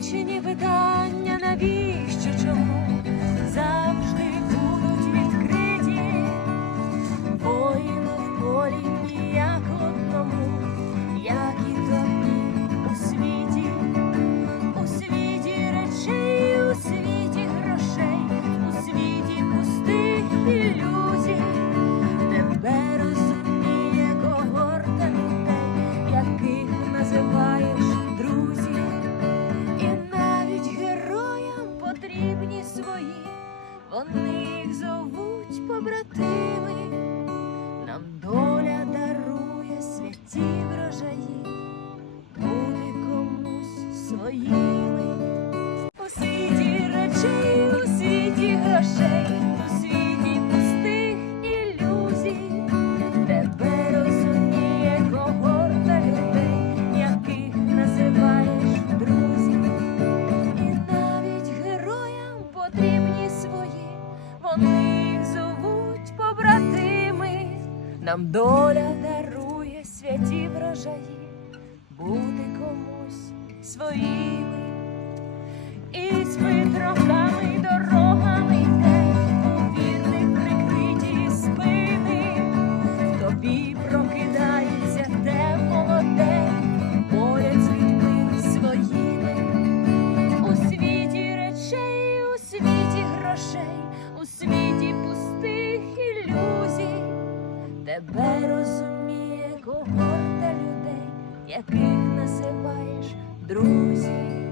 Вічні питання, навіщо чому? Завжди своїми. У світі речей, у світі грошей, у світі пустих ілюзій. Тебе розуміє когорта людей, яких називаєш друзі. І навіть героям потрібні свої, вони зовуть побратими. Нам доля дарує святі врожаї, бути комусь своїми. І спит роками дорогами йде, у вірних прикриті спини. Тобі прокидається те молоде, поряд з людьми своїми. У світі речей, у світі грошей, у світі пустих ілюзій. Тебе розуміє когорта людей, яких називаєш druzi